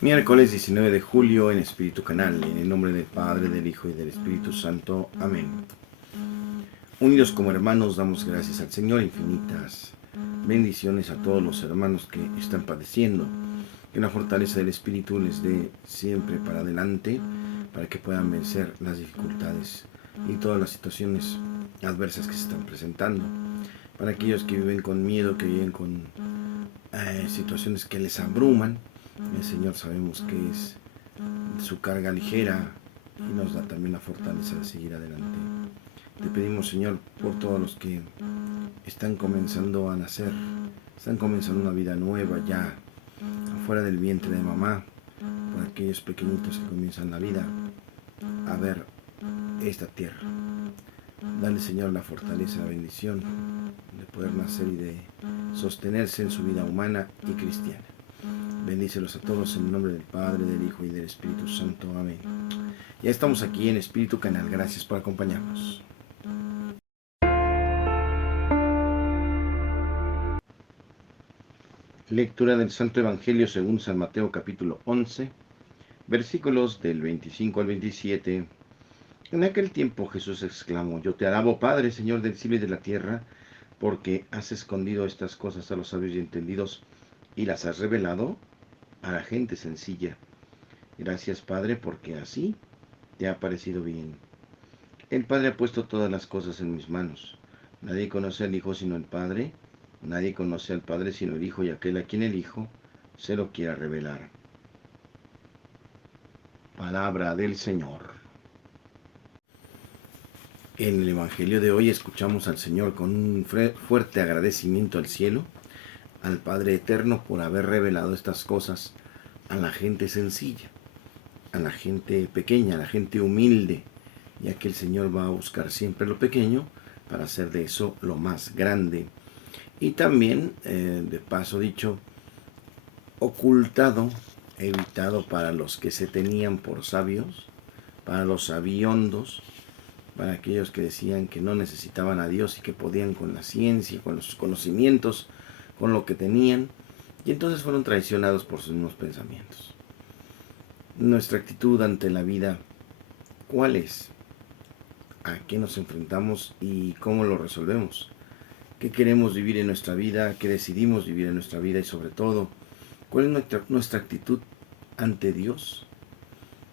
Miércoles 19 de julio en Espíritu Canal, en el nombre del Padre, del Hijo y del Espíritu Santo. Amén. Unidos como hermanos, damos gracias al Señor, infinitas bendiciones a todos los hermanos que están padeciendo. Que la fortaleza del Espíritu les dé siempre para adelante, para que puedan vencer las dificultades y todas las situaciones adversas que se están presentando. Para aquellos que viven con miedo, que viven con situaciones que les abruman, el Señor sabemos que es su carga ligera y nos da también la fortaleza de seguir adelante. Te pedimos, Señor, por todos los que están comenzando a nacer, están comenzando una vida nueva ya afuera del vientre de mamá, por aquellos pequeñitos que comienzan la vida a ver esta tierra. Dale, Señor, la fortaleza, la bendición de poder nacer y de sostenerse en su vida humana y cristiana. Bendícelos a todos en el nombre del Padre, del Hijo y del Espíritu Santo. Amén. Ya estamos aquí en Espíritu Canal. Gracias por acompañarnos. Lectura del Santo Evangelio según San Mateo capítulo 11, versículos del 25 al 27. En aquel tiempo Jesús exclamó: Yo te alabo, Padre, Señor del cielo y de la tierra, porque has escondido estas cosas a los sabios y entendidos y las has revelado a la gente sencilla. Gracias, Padre, porque así te ha parecido bien. El Padre ha puesto todas las cosas en mis manos. Nadie conoce al Hijo sino el Padre. Nadie conoce al Padre sino el Hijo y aquel a quien el Hijo se lo quiera revelar. Palabra del Señor. En el Evangelio de hoy escuchamos al Señor con un fuerte agradecimiento al cielo, al Padre Eterno, por haber revelado estas cosas a la gente sencilla, a la gente pequeña, a la gente humilde, ya que el Señor va a buscar siempre lo pequeño para hacer de eso lo más grande. Y también, de paso dicho, ocultado, evitado para los que se tenían por sabios, para los sabiondos, para aquellos que decían que no necesitaban a Dios y que podían con la ciencia, con los conocimientos, con lo que tenían, y entonces fueron traicionados por sus mismos pensamientos. Nuestra actitud ante la vida, ¿cuál es? ¿A qué nos enfrentamos y cómo lo resolvemos? ¿Qué queremos vivir en nuestra vida? ¿Qué decidimos vivir en nuestra vida? Y sobre todo, ¿cuál es nuestra actitud ante Dios?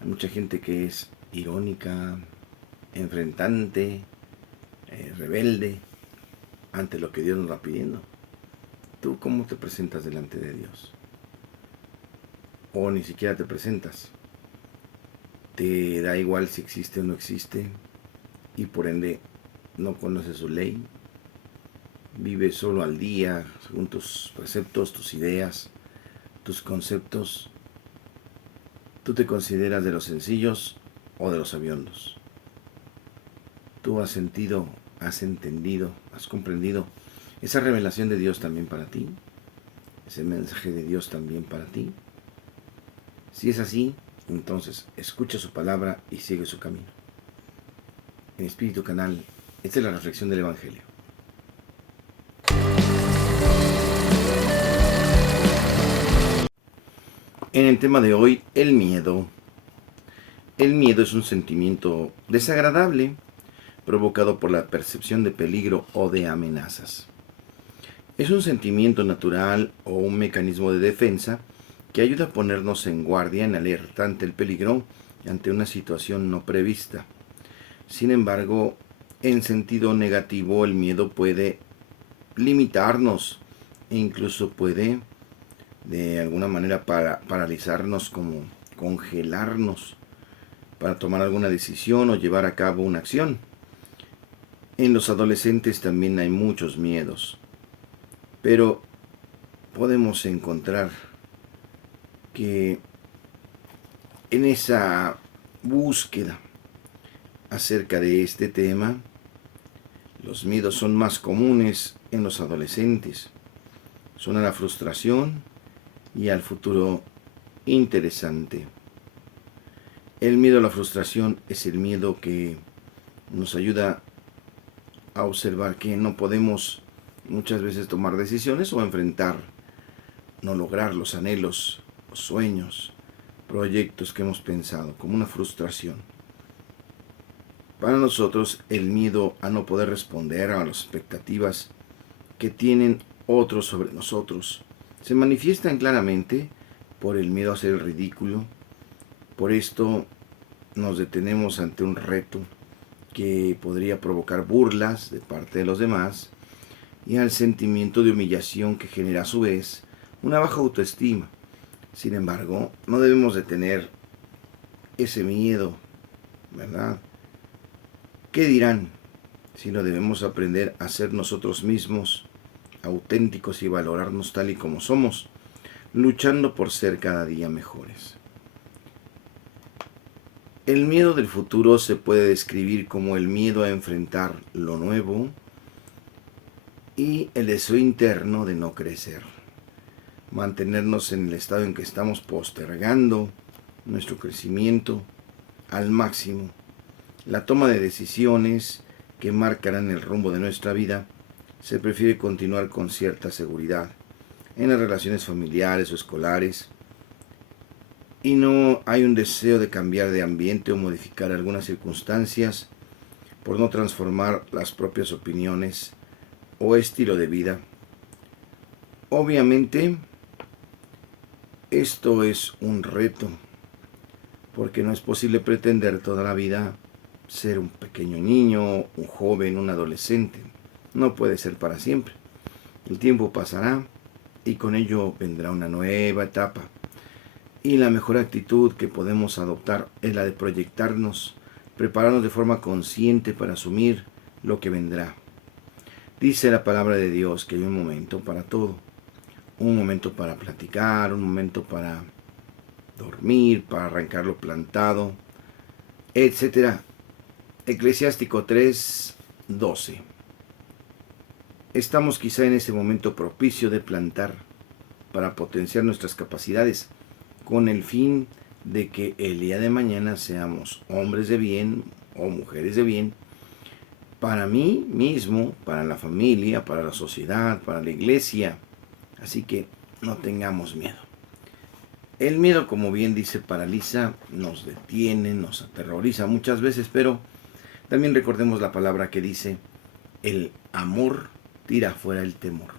Hay mucha gente que es irónica, enfrentante, rebelde ante lo que Dios nos va pidiendo. ¿Tú cómo te presentas delante de Dios? O ni siquiera te presentas. Te da igual si existe o no existe y por ende no conoces su ley. Vives solo al día, según tus preceptos, tus ideas, tus conceptos. ¿Tú te consideras de los sencillos o de los sabiondos? ¿Tú has sentido, has entendido, has comprendido esa revelación de Dios también para ti? ¿Ese mensaje de Dios también para ti? Si es así, entonces escucha su palabra y sigue su camino. En Espíritu Canal, esta es la reflexión del Evangelio. En el tema de hoy, el miedo. El miedo es un sentimiento desagradable provocado por la percepción de peligro o de amenazas. Es un sentimiento natural o un mecanismo de defensa que ayuda a ponernos en guardia, en alerta ante el peligro y ante una situación no prevista. Sin embargo, en sentido negativo, el miedo puede limitarnos e incluso puede de alguna manera paralizarnos, como congelarnos para tomar alguna decisión o llevar a cabo una acción. En los adolescentes también hay muchos miedos, pero podemos encontrar que en esa búsqueda acerca de este tema, los miedos son más comunes en los adolescentes. Son a la frustración y al futuro interesante. El miedo a la frustración es el miedo que nos ayuda a observar que no podemos muchas veces tomar decisiones o enfrentar, no lograr los anhelos, los sueños, proyectos que hemos pensado, como una frustración. Para nosotros, el miedo a no poder responder a las expectativas que tienen otros sobre nosotros se manifiestan claramente por el miedo a hacer el ridículo. Por esto nos detenemos ante un reto que podría provocar burlas de parte de los demás y al sentimiento de humillación que genera a su vez una baja autoestima. Sin embargo, no debemos de tener ese miedo, ¿verdad? ¿Qué dirán? Sino debemos aprender a ser nosotros mismos, auténticos y valorarnos tal y como somos, luchando por ser cada día mejores. El miedo del futuro se puede describir como el miedo a enfrentar lo nuevo y el deseo interno de no crecer. Mantenernos en el estado en que estamos postergando nuestro crecimiento al máximo. La toma de decisiones que marcarán el rumbo de nuestra vida, se prefiere continuar con cierta seguridad en las relaciones familiares o escolares y no hay un deseo de cambiar de ambiente o modificar algunas circunstancias por no transformar las propias opiniones o estilo de vida. Obviamente, esto es un reto, porque no es posible pretender toda la vida ser un pequeño niño, un joven, un adolescente. No puede ser para siempre. El tiempo pasará y con ello vendrá una nueva etapa. Y la mejor actitud que podemos adoptar es la de proyectarnos, prepararnos de forma consciente para asumir lo que vendrá. Dice la palabra de Dios que hay un momento para todo. Un momento para platicar, un momento para dormir, para arrancar lo plantado, etc. Eclesiástico 3:12. Estamos quizá en ese momento propicio de plantar para potenciar nuestras capacidades con el fin de que el día de mañana seamos hombres de bien o mujeres de bien para mí mismo, para la familia, para la sociedad, para la iglesia. Así que no tengamos miedo. El miedo, como bien dice, paraliza, nos detiene, nos aterroriza muchas veces, pero también recordemos la palabra que dice, el amor tira fuera el temor.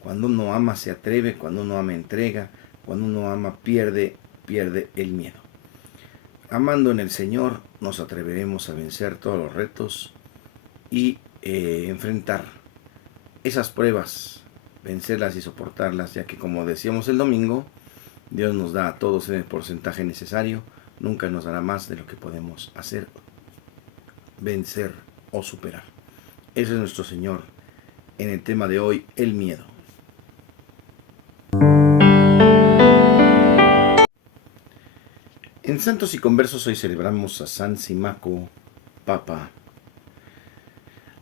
Cuando uno ama se atreve, cuando uno ama entrega, cuando uno ama pierde el miedo. Amando en el Señor nos atreveremos a vencer todos los retos y enfrentar esas pruebas, vencerlas y soportarlas, ya que como decíamos el domingo, Dios nos da a todos en el porcentaje necesario, nunca nos dará más de lo que podemos hacer, vencer o superar. Ese es nuestro Señor en el tema de hoy, el miedo. En Santos y Conversos hoy celebramos a San Símaco, Papa.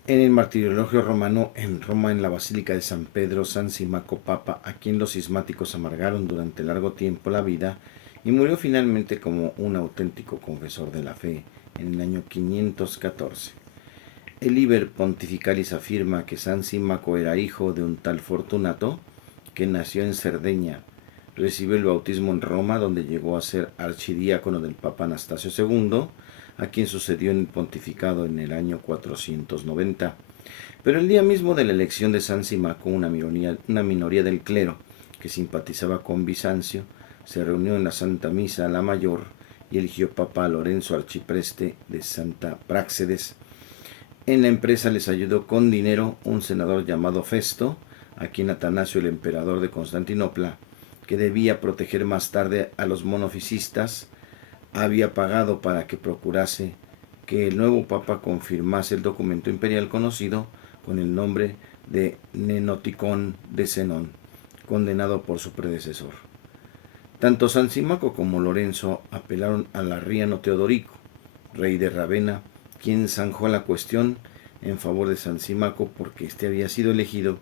En el martirologio romano, en Roma, en la Basílica de San Pedro, San Símaco, Papa, a quien los cismáticos amargaron durante largo tiempo la vida, y murió finalmente como un auténtico confesor de la fe en el año 514. El Liber Pontificalis afirma que San Símaco era hijo de un tal Fortunato, que nació en Cerdeña, recibió el bautismo en Roma, donde llegó a ser archidiácono del Papa Anastasio II, a quien sucedió en el pontificado en el año 490. Pero el día mismo de la elección de San Símaco, una minoría del clero que simpatizaba con Bizancio se reunió en la Santa Misa la Mayor y eligió Papa a Lorenzo, arcipreste de Santa Práxedes. En la empresa les ayudó con dinero un senador llamado Festo, a quien Atanasio, el emperador de Constantinopla, que debía proteger más tarde a los monofisistas, había pagado para que procurase que el nuevo papa confirmase el documento imperial conocido con el nombre de Nenoticón de Zenón, condenado por su predecesor. Tanto San Símaco como Lorenzo apelaron al arriano Teodorico, rey de Ravenna, quien zanjó la cuestión en favor de San Símaco porque éste había sido elegido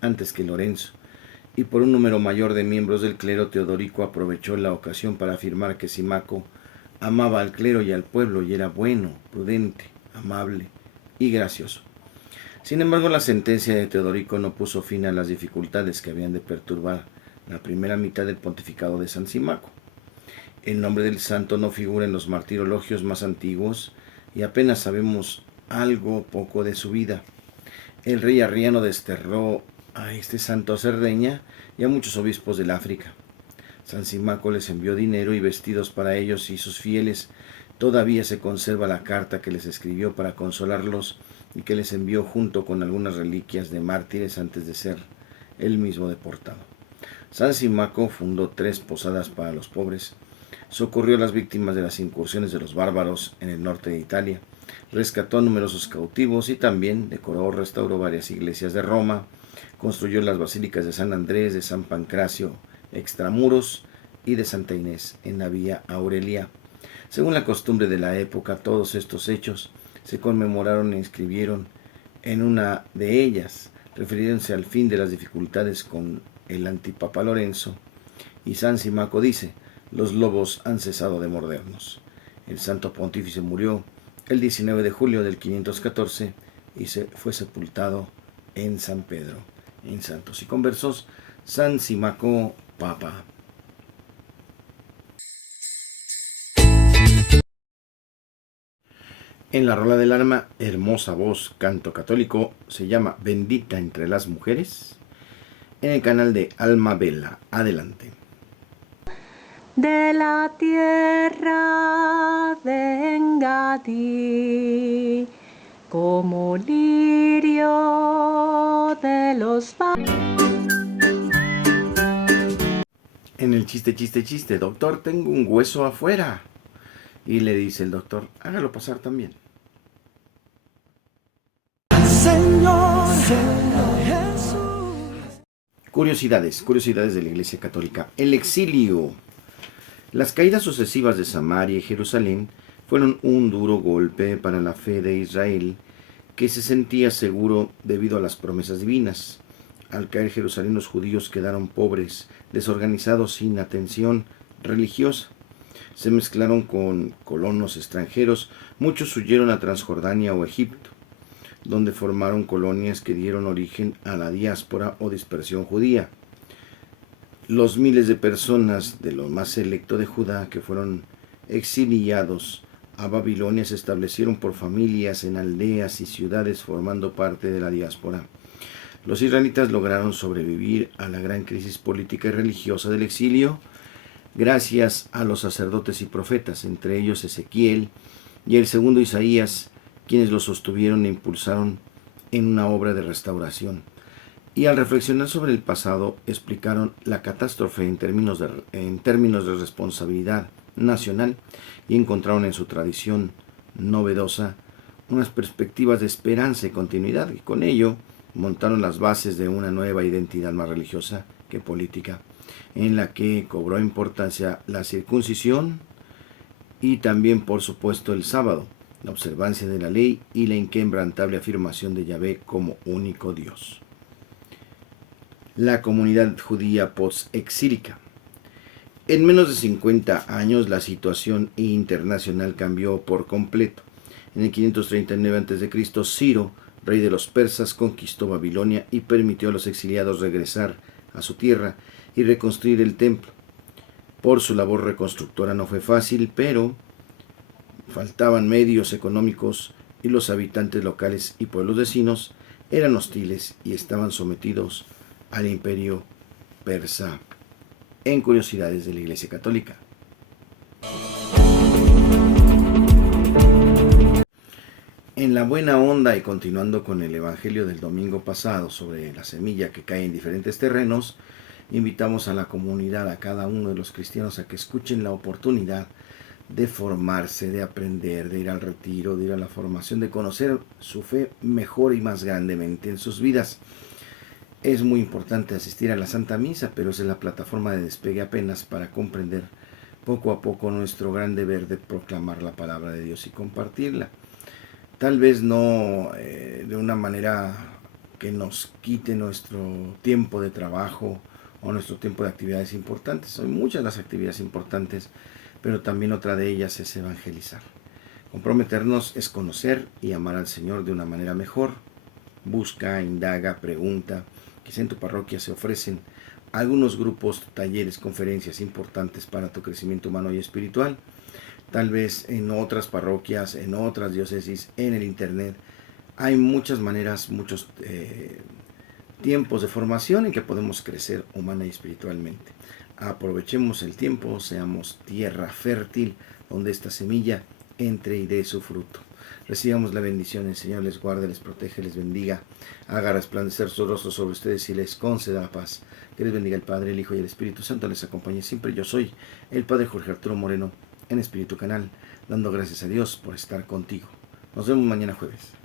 antes que Lorenzo, y por un número mayor de miembros del clero, Teodorico aprovechó la ocasión para afirmar que Símaco amaba al clero y al pueblo y era bueno, prudente, amable y gracioso. Sin embargo, la sentencia de Teodorico no puso fin a las dificultades que habían de perturbar la primera mitad del pontificado de San Símaco. El nombre del santo no figura en los martirologios más antiguos y apenas sabemos algo poco de su vida. El rey Arriano desterró a este santo a Cerdeña y a muchos obispos del África. San Simaco les envió dinero y vestidos para ellos y sus fieles. Todavía se conserva la carta que les escribió para consolarlos y que les envió junto con algunas reliquias de mártires antes de ser él mismo deportado. San Simaco fundó 3 posadas para los pobres, socorrió a las víctimas de las incursiones de los bárbaros en el norte de Italia, rescató a numerosos cautivos y también decoró o restauró varias iglesias de Roma, construyó las basílicas de San Andrés, de San Pancracio, extramuros, y de Santa Inés en la Vía Aurelia. Según la costumbre de la época, todos estos hechos se conmemoraron e inscribieron en una de ellas, refiriéndose al fin de las dificultades con el antipapa Lorenzo, y San Simaco dice: los lobos han cesado de mordernos. El santo pontífice murió el 19 de julio del 514 y fue sepultado en San Pedro. En Santos y Conversos, San Simaco, Papa. En la rola del alma, hermosa voz, canto católico, se llama Bendita entre las mujeres, en el canal de Alma Vela. Adelante. De la tierra venga a ti, como lirio de los valles. En el chiste, doctor, tengo un hueso afuera. Y le dice el doctor: hágalo pasar también. Señor Jesús. Curiosidades de la Iglesia Católica. El exilio. Las caídas sucesivas de Samaria y Jerusalén fueron un duro golpe para la fe de Israel, que se sentía seguro debido a las promesas divinas. Al caer Jerusalén, los judíos quedaron pobres, desorganizados, sin atención religiosa. Se mezclaron con colonos extranjeros. Muchos huyeron a Transjordania o Egipto, donde formaron colonias que dieron origen a la diáspora o dispersión judía. Los miles de personas de lo más selecto de Judá que fueron exiliados a Babilonia se establecieron por familias en aldeas y ciudades formando parte de la diáspora. Los israelitas lograron sobrevivir a la gran crisis política y religiosa del exilio gracias a los sacerdotes y profetas, entre ellos Ezequiel y el segundo Isaías, quienes los sostuvieron e impulsaron en una obra de restauración. Y al reflexionar sobre el pasado, explicaron la catástrofe en términos de responsabilidad nacional y encontraron en su tradición novedosa unas perspectivas de esperanza y continuidad, y con ello montaron las bases de una nueva identidad más religiosa que política, en la que cobró importancia la circuncisión y también, por supuesto, el sábado, la observancia de la ley y la inquebrantable afirmación de Yahvé como único Dios. La comunidad judía post-exílica. En menos de 50 años la situación internacional cambió por completo. En el 539 a.C., Ciro, rey de los persas, conquistó Babilonia y permitió a los exiliados regresar a su tierra y reconstruir el templo. Por su labor reconstructora no fue fácil, pero faltaban medios económicos y los habitantes locales y pueblos vecinos eran hostiles y estaban sometidos al imperio persa. En curiosidades de la Iglesia Católica. En la buena onda y continuando con el evangelio del domingo pasado sobre la semilla que cae en diferentes terrenos, invitamos a la comunidad, a cada uno de los cristianos, a que escuchen la oportunidad de formarse, de aprender, de ir al retiro, de ir a la formación, de conocer su fe mejor y más grandemente en sus vidas. Es muy importante asistir a la Santa Misa, pero esa es la plataforma de despegue apenas para comprender poco a poco nuestro gran deber de proclamar la palabra de Dios y compartirla. Tal vez no de una manera que nos quite nuestro tiempo de trabajo o nuestro tiempo de actividades importantes. Son muchas las actividades importantes, pero también otra de ellas es evangelizar. Comprometernos es conocer y amar al Señor de una manera mejor. Busca, indaga, pregunta. Quizá en tu parroquia se ofrecen algunos grupos, talleres, conferencias importantes para tu crecimiento humano y espiritual. Tal vez en otras parroquias, en otras diócesis, en el internet. Hay muchas maneras, muchos tiempos de formación en que podemos crecer humana y espiritualmente. Aprovechemos el tiempo, seamos tierra fértil donde esta semilla entre y dé su fruto. Recibamos la bendición, el Señor les guarde, les protege, les bendiga, haga resplandecer su rostro sobre ustedes y les conceda la paz. Que les bendiga el Padre, el Hijo y el Espíritu Santo, les acompañe siempre. Yo soy el Padre Jorge Arturo Moreno, en Espíritu Canal, dando gracias a Dios por estar contigo. Nos vemos mañana jueves.